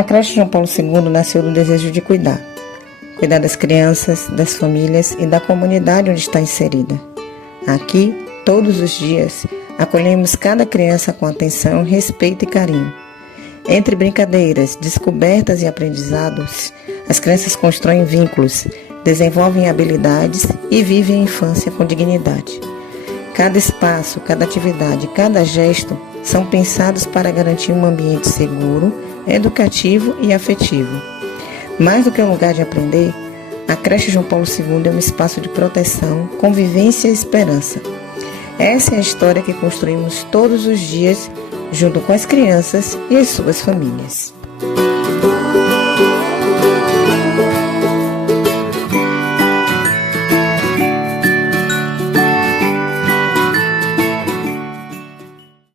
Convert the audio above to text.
A creche João Paulo II nasceu do desejo de cuidar das crianças, das famílias e da comunidade onde está inserida. Aqui, todos os dias, acolhemos cada criança com atenção, respeito e carinho. Entre brincadeiras, descobertas e aprendizados, as crianças constroem vínculos, desenvolvem habilidades e vivem a infância com dignidade. Cada espaço, cada atividade, cada gesto são pensados para garantir um ambiente seguro, educativo e afetivo. Mais do que um lugar de aprender, a creche João Paulo II é um espaço de proteção, convivência e esperança. Essa é a história que construímos todos os dias, junto com as crianças e as suas famílias.